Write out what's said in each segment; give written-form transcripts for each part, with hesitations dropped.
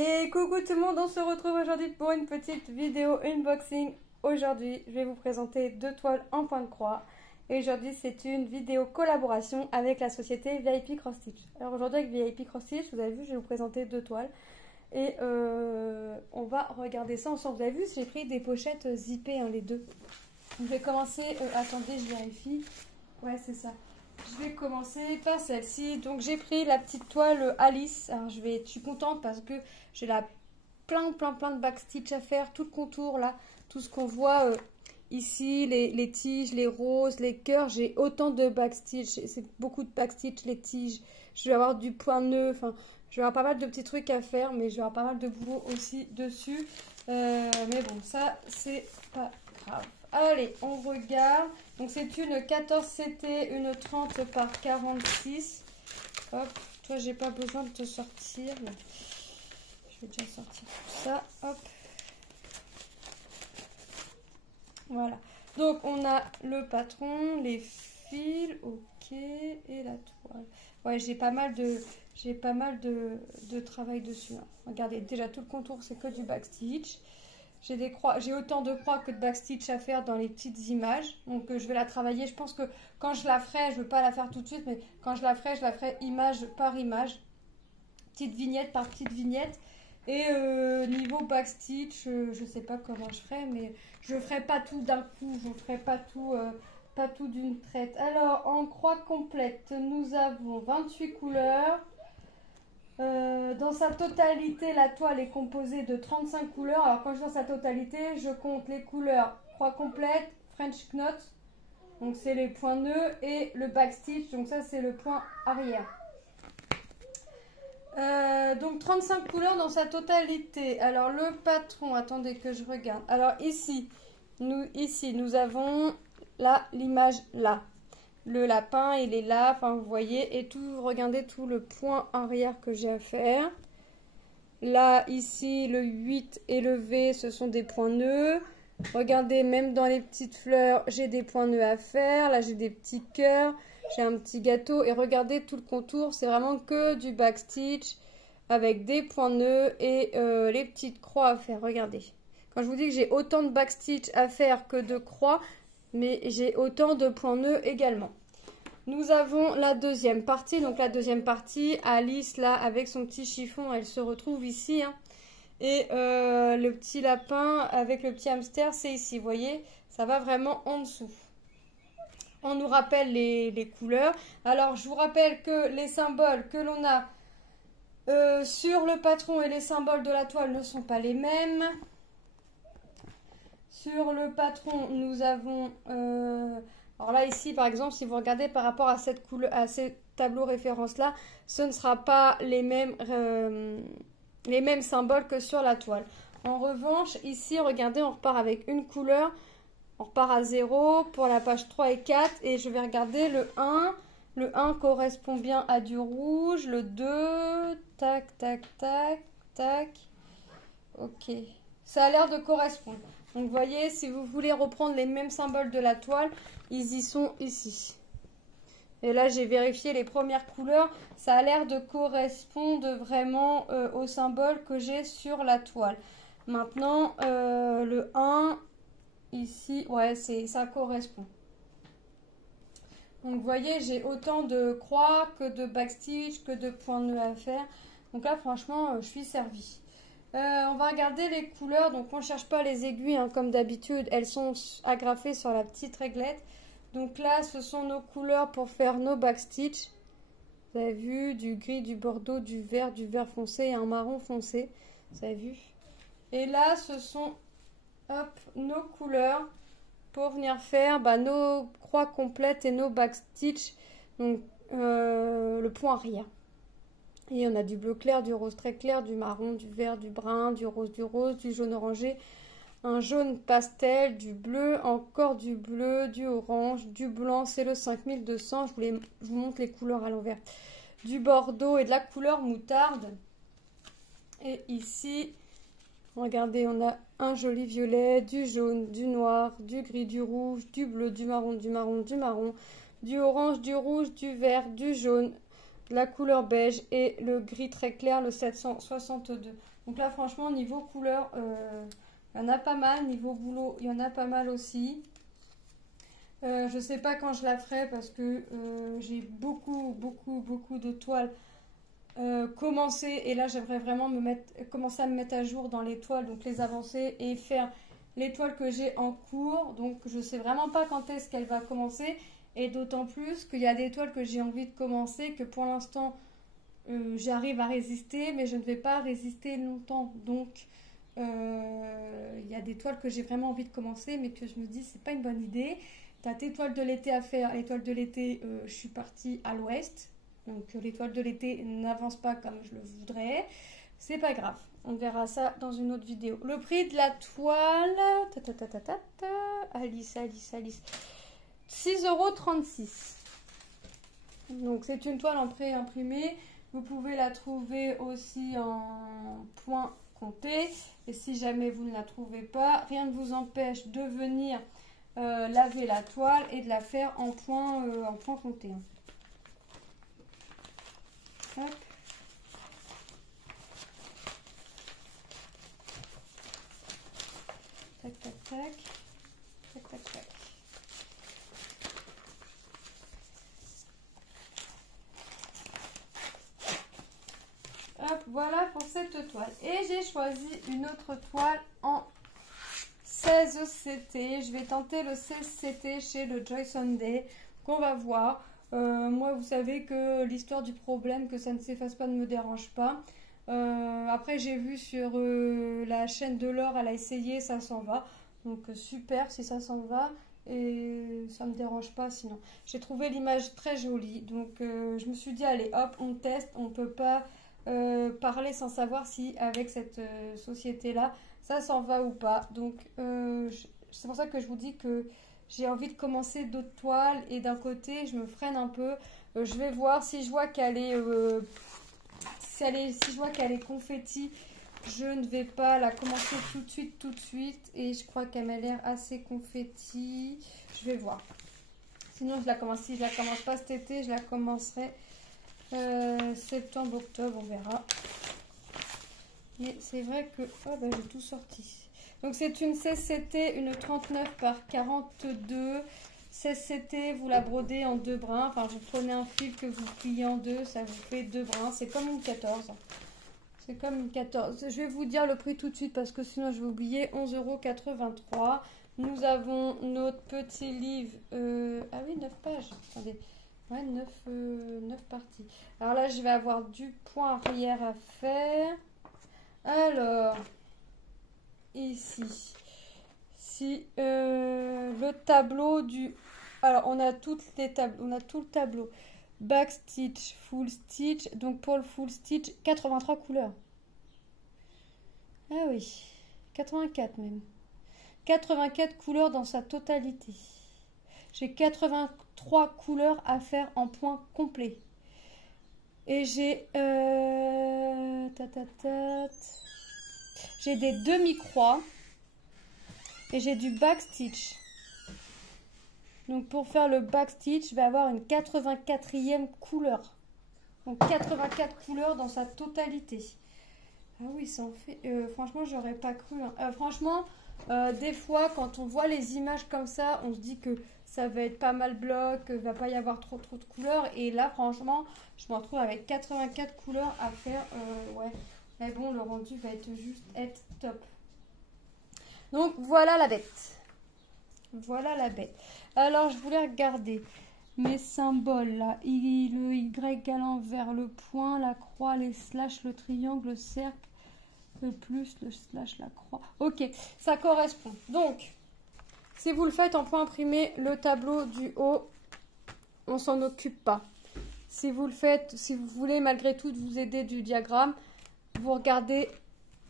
Et coucou tout le monde, on se retrouve aujourd'hui pour une petite vidéo unboxing. Aujourd'hui, je vais vous présenter deux toiles en point de croix. Et aujourd'hui, c'est une vidéo collaboration avec la société VIP Cross Stitch. Alors aujourd'hui, avec VIP Cross Stitch, vous avez vu, je vais vous présenter deux toiles. Et on va regarder ça ensemble. Vous avez vu, j'ai pris des pochettes zippées, hein, les deux. Je vais commencer, attendez, je vérifie. Ouais, c'est ça. Je vais commencer par celle-ci. Donc j'ai pris la petite toile Alice. Alors je suis contente parce que j'ai plein de backstitch à faire. Tout le contour là, tout ce qu'on voit ici, les tiges, les roses, les cœurs. J'ai autant de backstitch. C'est beaucoup de backstitch, les tiges. Je vais avoir du point nœud. Enfin, je vais avoir pas mal de petits trucs à faire, mais je vais avoir pas mal de boulot aussi dessus. Mais bon, ça c'est pas grave. Allez, on regarde. Donc c'est une 14 CT, une 30 par 46. Hop, toi j'ai pas besoin de te sortir. Je vais déjà sortir tout ça. Hop. Voilà. Donc on a le patron, les fils, ok, et la toile. Ouais, j'ai pas mal de travail dessus. Hein. Regardez, déjà tout le contour c'est que du backstitch. J'ai autant de croix que de backstitch à faire dans les petites images. Donc je vais la travailler. Je pense que quand je la ferai, je ne veux pas la faire tout de suite, mais quand je la ferai image par image. Petite vignette par petite vignette. Et niveau backstitch, je ne sais pas comment je ferai, mais je ne ferai pas tout d'un coup. Je ne ferai pas tout d'une traite. Alors, en croix complète, nous avons 28 couleurs. Dans sa totalité, la toile est composée de 35 couleurs. Alors quand je dis dans sa totalité, je compte les couleurs croix complète, French knot, donc c'est les points nœuds, et le backstitch, donc ça c'est le point arrière. Donc 35 couleurs dans sa totalité. Alors le patron, attendez que je regarde. Alors ici nous avons là l'image là. Le lapin, il est là, enfin vous voyez, et tout, regardez tout le point arrière que j'ai à faire. Là, ici, le 8 et le V, ce sont des points nœuds. Regardez, même dans les petites fleurs, j'ai des points nœuds à faire. Là, j'ai des petits cœurs, j'ai un petit gâteau. Et regardez tout le contour, c'est vraiment que du backstitch avec des points nœuds et les petites croix à faire. Regardez. Quand je vous dis que j'ai autant de backstitch à faire que de croix, mais j'ai autant de points nœuds également. Nous avons la deuxième partie. Donc la deuxième partie, Alice là avec son petit chiffon, elle se retrouve ici. Hein. Et le petit lapin avec le petit hamster, c'est ici. Vous voyez, ça va vraiment en dessous. On nous rappelle les couleurs. Alors je vous rappelle que les symboles que l'on a sur le patron et les symboles de la toile ne sont pas les mêmes. Sur le patron, nous avons... alors là, ici, par exemple, si vous regardez par rapport à cette couleur, à ces tableaux références-là, ce ne sera pas les mêmes symboles que sur la toile. En revanche, ici, regardez, on repart avec une couleur. On repart à 0 pour la page 3 et 4. Et je vais regarder le 1. Le 1 correspond bien à du rouge. Le 2, tac, tac, tac, tac. Ok. Ça a l'air de correspondre. Donc, vous voyez, si vous voulez reprendre les mêmes symboles de la toile, ils y sont ici. Et là, j'ai vérifié les premières couleurs. Ça a l'air de correspondre vraiment aux symboles que j'ai sur la toile. Maintenant, le 1, ici, ouais, ça correspond. Donc, vous voyez, j'ai autant de croix que de backstitch, que de points nœuds à faire. Donc là, franchement, je suis servie. On va regarder les couleurs. Donc on ne cherche pas les aiguilles hein, comme d'habitude. Elles sont agrafées sur la petite réglette. Donc là ce sont nos couleurs pour faire nos backstitch. Vous avez vu du gris, du bordeaux, du vert foncé et un marron foncé. Vous avez vu. Et là ce sont hop, nos couleurs pour venir faire nos croix complètes et nos backstitch. Donc le point arrière. Et on a du bleu clair, du rose très clair, du marron, du vert, du brun, du rose, du jaune orangé, un jaune pastel, du bleu, encore du bleu, du orange, du blanc, c'est le 5200, je vous montre les couleurs à l'envers, du bordeaux et de la couleur moutarde. Et ici, regardez, on a un joli violet, du jaune, du noir, du gris, du rouge, du bleu, du marron, du orange, du rouge, du vert, du jaune, la couleur beige et le gris très clair, le 762. Donc là, franchement, niveau couleur, il y en a pas mal. Niveau boulot, il y en a pas mal aussi. Je sais pas quand je la ferai parce que j'ai beaucoup de toiles commencées. Et là, j'aimerais vraiment commencer à me mettre à jour dans les toiles, donc les avancer et faire les toiles que j'ai en cours. Donc, je sais vraiment pas quand est-ce qu'elle va commencer. Et d'autant plus qu'il y a des toiles que j'ai envie de commencer, que pour l'instant, j'arrive à résister, mais je ne vais pas résister longtemps. Donc, il y a des toiles que j'ai vraiment envie de commencer, mais que je me dis, c'est pas une bonne idée. Tu as tes toiles de l'été à faire. Les toiles de l'été, je suis partie à l'ouest. Donc, les toiles de l'été n'avancent pas comme je le voudrais. C'est pas grave. On verra ça dans une autre vidéo. Le prix de la toile. Alice. 6,36 €. Donc, c'est une toile en pré-imprimé. Vous pouvez la trouver aussi en point compté. Et si jamais vous ne la trouvez pas, rien ne vous empêche de venir laver la toile et de la faire en point compté. Hop. Tac, tac, tac. Tac, tac, tac. Hop, voilà pour cette toile. Et j'ai choisi une autre toile en 16 CT. Je vais tenter le 16 CT chez le Joy Sunday, qu'on va voir. Moi, vous savez que l'histoire du problème, que ça ne s'efface pas, ne me dérange pas. Après, j'ai vu sur la chaîne de l'or, elle a essayé, ça s'en va. Donc, super si ça s'en va. Et ça ne me dérange pas sinon. J'ai trouvé l'image très jolie. Donc, je me suis dit, allez, hop, on teste. On ne peut pas parler sans savoir si avec cette société-là, ça s'en va ou pas. Donc, c'est pour ça que je vous dis que j'ai envie de commencer d'autres toiles. Et d'un côté, je me freine un peu. Je vais voir si je vois qu'elle est... si je vois qu'elle est confetti, je ne vais pas la commencer tout de suite. Et je crois qu'elle m'a l'air assez confetti. Je vais voir. Sinon, si je la commence pas cet été, je la commencerai septembre, octobre, on verra. Mais c'est vrai que... Oh, bah, j'ai tout sorti. Donc, c'est une CCT, une 39 par 42. CCT, vous la brodez en 2 brins. Enfin, vous prenez un fil que vous pliez en 2, ça vous fait 2 brins. C'est comme une 14. C'est comme une 14. Je vais vous dire le prix tout de suite parce que sinon je vais oublier. 11,83 €. Nous avons notre petit livre. Ah oui, 9 pages. Attendez. Ouais, 9 parties. Alors là, je vais avoir du point arrière à faire. Alors, ici. Si le tableau du... Alors, on a toutes les tableaux. On a tout le tableau. Back stitch, full stitch. Donc, pour le full stitch, 83 couleurs. Ah oui, 84 même. 84 couleurs dans sa totalité. J'ai 83 couleurs à faire en point complet. Et j'ai j'ai des demi-croix. Et j'ai du backstitch. Donc pour faire le backstitch, je vais avoir une 84e couleur. Donc 84 couleurs dans sa totalité. Ah oui, ça en fait... franchement, j'aurais pas cru. Hein. Franchement, des fois, quand on voit les images comme ça, on se dit que ça va être pas mal bloc, qu'il va pas y avoir trop de couleurs. Et là, franchement, je me retrouve avec 84 couleurs à faire. Ouais. Mais bon, le rendu va être top. Donc, voilà la bête. Voilà la bête. Alors, je voulais regarder mes symboles là. Le Y à l'envers, le point, la croix, les slash, le triangle, le cercle, le plus, le slash, la croix. Ok, ça correspond. Donc, si vous le faites en point imprimé, le tableau du haut, on s'en occupe pas. Si vous le faites, si vous voulez malgré tout vous aider du diagramme, vous regardez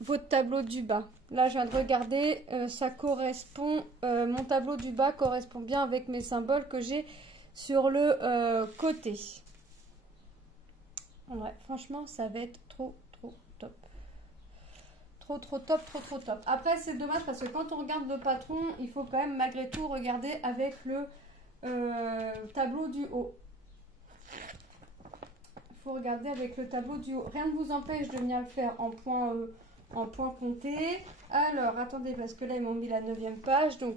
votre tableau du bas. Là, je viens de regarder, ça correspond, mon tableau du bas correspond bien avec mes symboles que j'ai sur le côté. Ouais, franchement, ça va être trop top. Trop top. Après, c'est dommage parce que quand on regarde le patron, il faut quand même malgré tout regarder avec le tableau du haut. Il faut regarder avec le tableau du haut. Rien ne vous empêche de venir le faire en point compté. Alors, attendez, parce que là, ils m'ont mis la 9e page. Donc,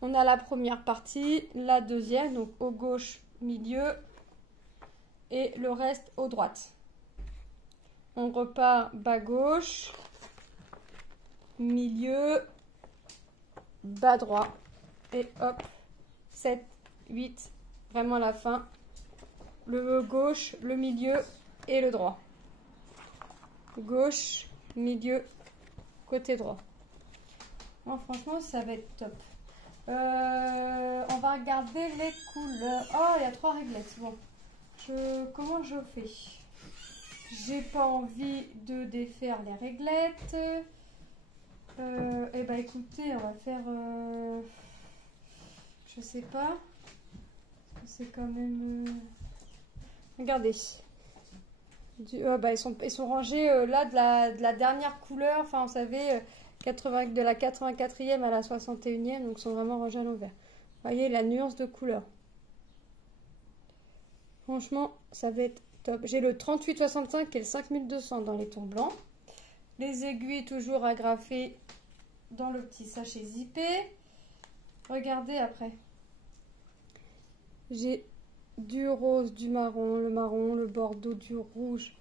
on a la première partie, la deuxième, donc au gauche, milieu, et le reste au droite. On repart bas gauche, milieu, bas droit, et hop, 7, 8, vraiment la fin. Le gauche, le milieu et le droit. Gauche, milieu, côté droit. Bon, franchement, ça va être top. On va regarder les couleurs. Oh, il y a 3 réglettes. Bon, comment je fais? J'ai pas envie de défaire les réglettes. Eh ben, écoutez, on va faire... je sais pas. C'est quand même... Regardez. Bah, ils sont rangés là de la dernière couleur. Enfin, vous savez, de la 84e à la 61e. Donc, ils sont vraiment rangés à l'envers. Vous voyez la nuance de couleur. Franchement, ça va être top. J'ai le 3865 et le 5200 dans les tons blancs. Les aiguilles toujours agrafées dans le petit sachet zippé. Regardez après. J'ai du rose, du marron, le bordeaux, du rouge.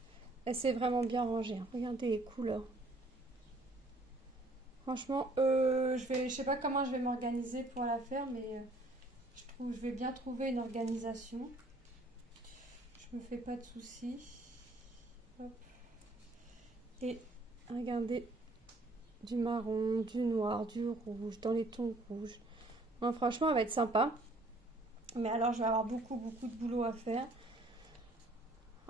Et c'est vraiment bien rangé. Regardez les couleurs. Franchement, je sais pas comment je vais m'organiser pour la faire, mais je vais bien trouver une organisation. Je me fais pas de soucis. Hop. Et regardez, du marron, du noir, du rouge, dans les tons rouges. Non, franchement, elle va être sympa. Mais alors, je vais avoir beaucoup de boulot à faire.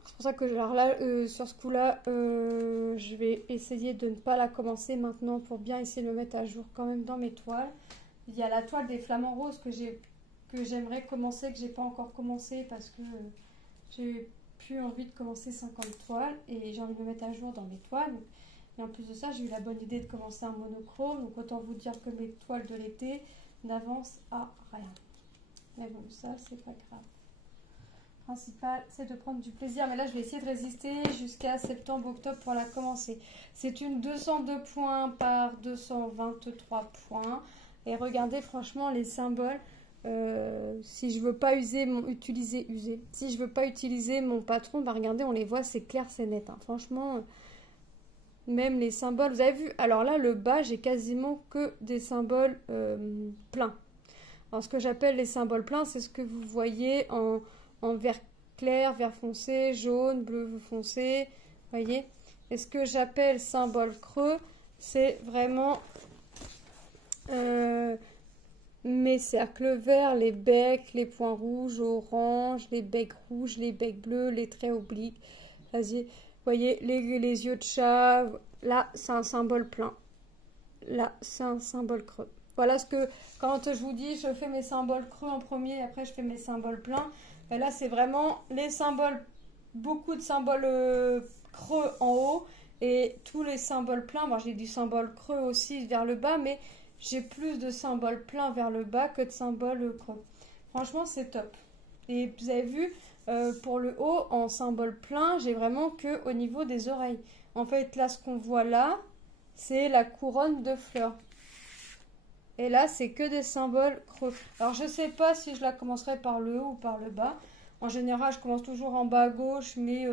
C'est pour ça que alors là, sur ce coup-là, je vais essayer de ne pas la commencer maintenant pour bien essayer de me mettre à jour quand même dans mes toiles. Il y a la toile des flamants roses que j'aimerais commencer, que j'ai pas encore commencé parce que j'ai plus envie de commencer 50 toiles et j'ai envie de me mettre à jour dans mes toiles. Et en plus de ça, j'ai eu la bonne idée de commencer un monochrome. Donc autant vous dire que mes toiles de l'été n'avancent à rien. Mais bon, ça, c'est pas grave. Le principal, c'est de prendre du plaisir. Mais là, je vais essayer de résister jusqu'à septembre-octobre pour la commencer. C'est une 202 points par 223 points. Et regardez, franchement, les symboles. Si je veux pas utiliser mon patron, bah regardez, on les voit, c'est clair, c'est net. Hein. Franchement, même les symboles, vous avez vu. Alors là, le bas, j'ai quasiment que des symboles pleins. Alors, ce que j'appelle les symboles pleins, c'est ce que vous voyez en vert clair, vert foncé, jaune, bleu foncé. Vous voyez? Et ce que j'appelle symbole creux, c'est vraiment mes cercles verts, les becs, les points rouges, orange, les becs rouges, les becs bleus, les traits obliques. Vous voyez, les yeux de chat. Là, c'est un symbole plein. Là, c'est un symbole creux. Voilà ce que, quand je vous dis, je fais mes symboles creux en premier, après je fais mes symboles pleins. Ben là, c'est vraiment les symboles, beaucoup de symboles creux en haut et tous les symboles pleins. Bon, j'ai du symbole creux aussi vers le bas, mais j'ai plus de symboles pleins vers le bas que de symboles creux. Franchement, c'est top. Et vous avez vu, pour le haut, en symbole plein, j'ai vraiment que au niveau des oreilles. En fait, là, ce qu'on voit là, c'est la couronne de fleurs. Et là, c'est que des symboles creux. Alors, je ne sais pas si je la commencerai par le haut ou par le bas. En général, je commence toujours en bas à gauche, mais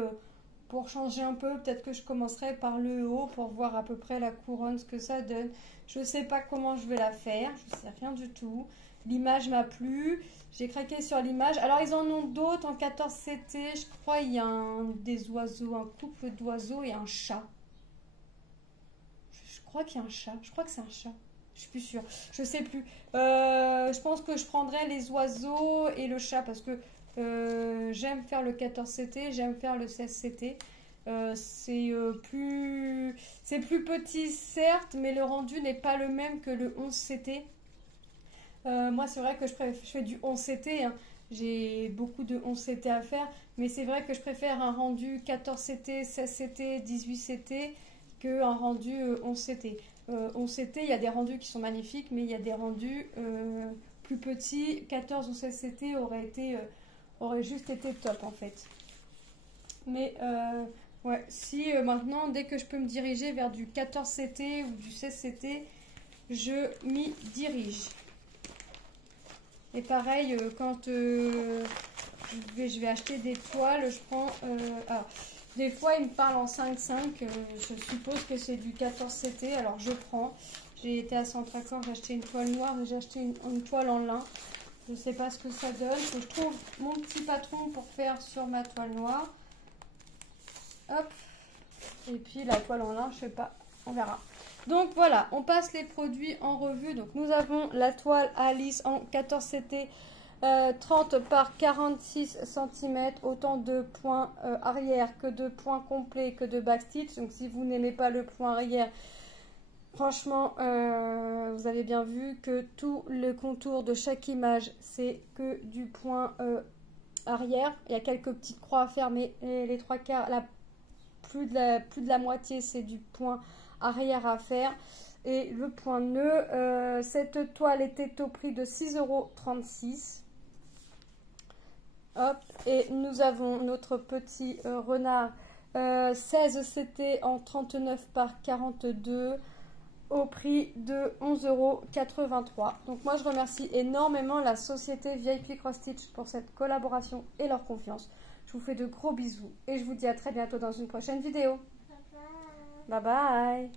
pour changer un peu, peut-être que je commencerai par le haut pour voir à peu près la couronne, ce que ça donne. Je ne sais pas comment je vais la faire, je ne sais rien du tout. L'image m'a plu, j'ai craqué sur l'image. Alors, ils en ont d'autres en 14 CT. Je crois il y a des oiseaux, un couple d'oiseaux et un chat. Je crois qu'il y a un chat, je crois que c'est un chat. Je suis plus sûre, je sais plus. Je pense que je prendrai les oiseaux et le chat parce que j'aime faire le 14 CT, j'aime faire le 16 CT. C'est plus petit certes, mais le rendu n'est pas le même que le 11 CT. Moi, c'est vrai que je fais du 11 CT. Hein. J'ai beaucoup de 11 CT à faire, mais c'est vrai que je préfère un rendu 14 CT, 16 CT, 18 CT qu'un rendu 11 CT. 11 CT, il y a des rendus qui sont magnifiques, mais il y a des rendus plus petits. 14 ou 16 CT aurait juste été top en fait. Mais ouais, si maintenant, dès que je peux me diriger vers du 14 CT ou du 16 CT, je m'y dirige. Et pareil, quand je vais acheter des toiles, je prends... alors, des fois, ils me parlent en 5,5. Je suppose que c'est du 14 CT. Alors, je prends. J'ai été à Centracor, j'ai acheté une toile noire et j'ai acheté une toile en lin. Je ne sais pas ce que ça donne. Faut que je trouve mon petit patron pour faire sur ma toile noire. Hop. Et puis, la toile en lin, je sais pas. On verra. Donc, voilà. On passe les produits en revue. Donc, nous avons la toile Alice en 14 CT. 30 par 46 cm, autant de points arrière que de points complets que de backstitch. Donc si vous n'aimez pas le point arrière, franchement, vous avez bien vu que tout le contour de chaque image, c'est que du point arrière. Il y a quelques petites croix à faire, mais les trois quarts, plus de la moitié, c'est du point arrière à faire. Et le point nœud, cette toile était au prix de 6,36 €. Hop, et nous avons notre petit renard 16 CT en 39 par 42 au prix de 11,83 €. Donc moi je remercie énormément la société VIP Cross Stitch pour cette collaboration et leur confiance. Je vous fais de gros bisous et je vous dis à très bientôt dans une prochaine vidéo. Bye bye.